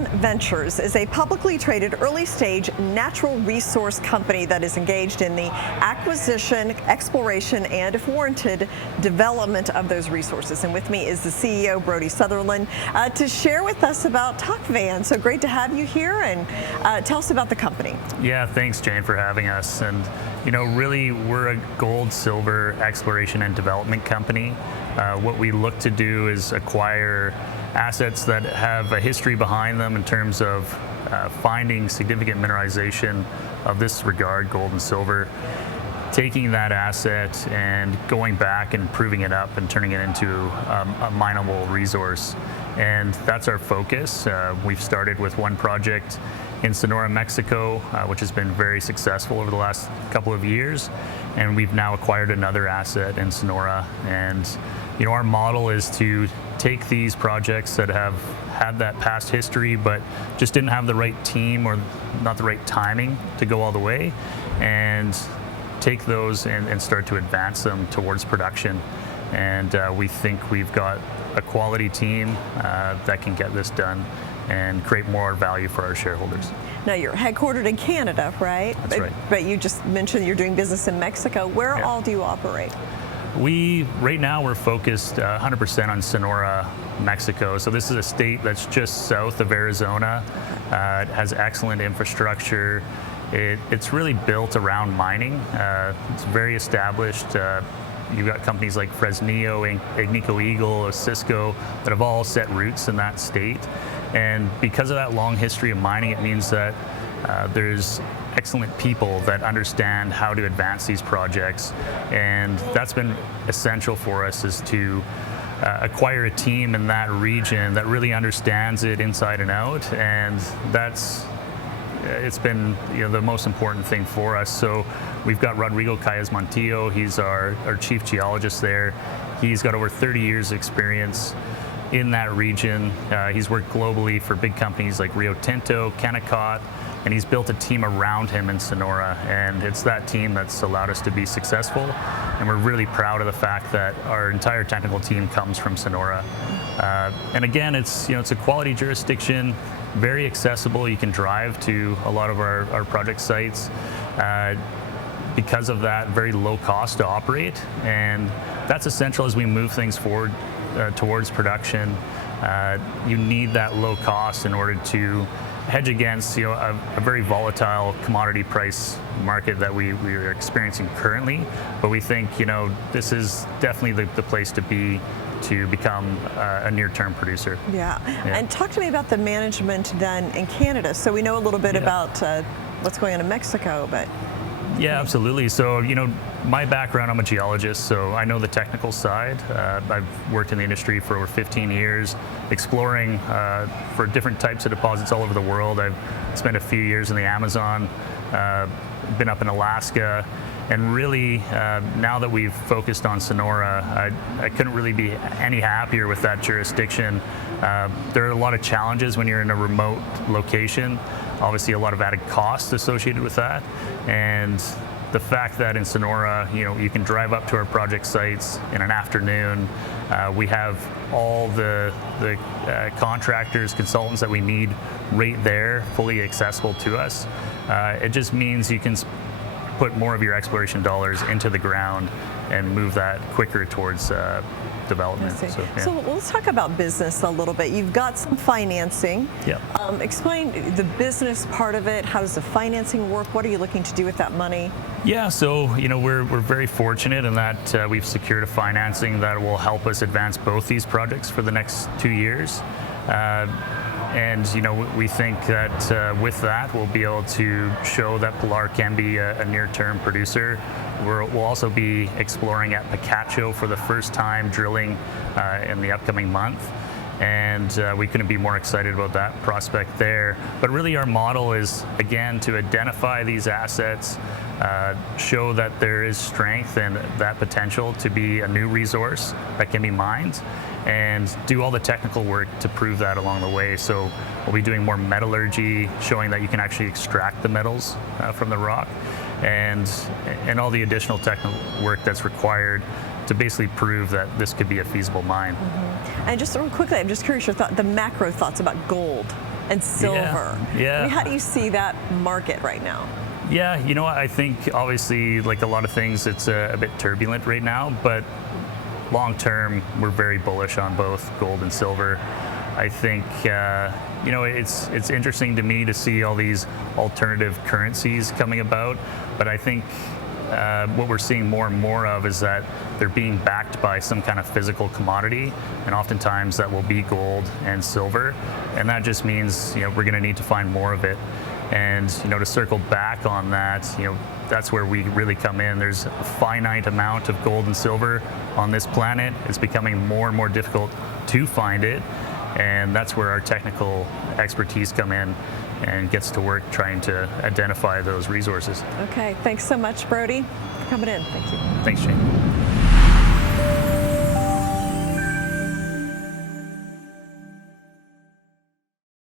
Tocvan Ventures is a publicly traded early-stage natural resource company that is engaged in the acquisition, exploration, and, if warranted, development of those resources. And with me is the CEO, Brodie Sutherland, to share with us about Tocvan. So great to have you here, and tell us about the company. Yeah, thanks, Jane, for having us. And really, we're a gold, silver exploration and development company. What we look to do is acquire assets that have a history behind them in terms of finding significant mineralization of this regard, gold and silver, taking that asset and going back and proving it up and turning it into a mineable resource. And that's our focus. We've started with one project in Sonora, Mexico, which has been very successful over the last couple of years. And we've now acquired another asset in Sonora. And our model is to take these projects that have had that past history but just didn't have the right team or not the right timing to go all the way, and take those and start to advance them towards production. And we think we've got a quality team that can get this done and create more value for our shareholders. Now, you're headquartered in Canada, right? That's right. But you just mentioned you're doing business in Mexico. Where all do you operate? Right now we're focused 100% on Sonora, Mexico. So this is a state that's just south of Arizona. It has excellent infrastructure. It's really built around mining. It's very established. You've got companies like Fresnillo, Agnico Eagle, Cisco that have all set roots in that state. And because of that long history of mining, it means that there's excellent people that understand how to advance these projects. And that's been essential for us, is to acquire a team in that region that really understands it inside and out. And it's been the most important thing for us. So we've got Rodrigo Calles Montillo. He's our chief geologist there. He's got over 30 years experience in that region. He's worked globally for big companies like Rio Tinto, Kennecott, and he's built a team around him in Sonora. And it's that team that's allowed us to be successful. And we're really proud of the fact that our entire technical team comes from Sonora. And again, it's a quality jurisdiction, very accessible. You can drive to a lot of our project sites. Because of that, very low cost to operate. And that's essential as we move things forward towards production. You need that low cost in order to hedge against a very volatile commodity price market that we are experiencing currently. But we think this is definitely the place to be to become a near-term producer. Yeah. And talk to me about the management then in Canada. So we know a little bit about what's going on in Mexico, but yeah, absolutely. So, my background, I'm a geologist, so I know the technical side. I've worked in the industry for over 15 years, exploring for different types of deposits all over the world. I've spent a few years in the Amazon, been up in Alaska, and really, now that we've focused on Sonora, I couldn't really be any happier with that jurisdiction. There are a lot of challenges when you're in a remote location. Obviously, a lot of added costs associated with that. And the fact that in Sonora, you can drive up to our project sites in an afternoon. We have all the contractors, consultants that we need right there, fully accessible to us. It just means you can put more of your exploration dollars into the ground and move that quicker towards development. So let's talk about business a little bit. You've got some financing. Yeah. Explain the business part of it. How does the financing work? What are you looking to do with that money? Yeah, so we're very fortunate in that we've secured a financing that will help us advance both these projects for the next 2 years. And we think that with that, we'll be able to show that Pilar can be a near-term producer. We'll also be exploring at P.Geo for the first time, drilling in the upcoming month. And we couldn't be more excited about that prospect there. But really our model is, again, to identify these assets, show that there is strength and that potential to be a new resource that can be mined, and do all the technical work to prove that along the way. So we'll be doing more metallurgy, showing that you can actually extract the metals from the rock, and all the additional technical work that's required to basically prove that this could be a feasible mine. And just real quickly, I'm just curious your thought, the macro thoughts about gold. and silver. Yeah. I mean, how do you see that market right now? Yeah, you know what? I think obviously, like a lot of things, it's a bit turbulent right now, but long term, we're very bullish on both gold and silver. I think it's interesting to me to see all these alternative currencies coming about, but I think what we're seeing more and more of is that they're being backed by some kind of physical commodity, and oftentimes that will be gold and silver, and that just means we're going to need to find more of it. And to circle back on that, that's where we really come in. There's a finite amount of gold and silver on this planet. It's becoming more and more difficult to find it, and that's where our technical expertise come in and gets to work trying to identify those resources. Okay, thanks so much, Brodie, for coming in. Thank you. Thanks, Shane.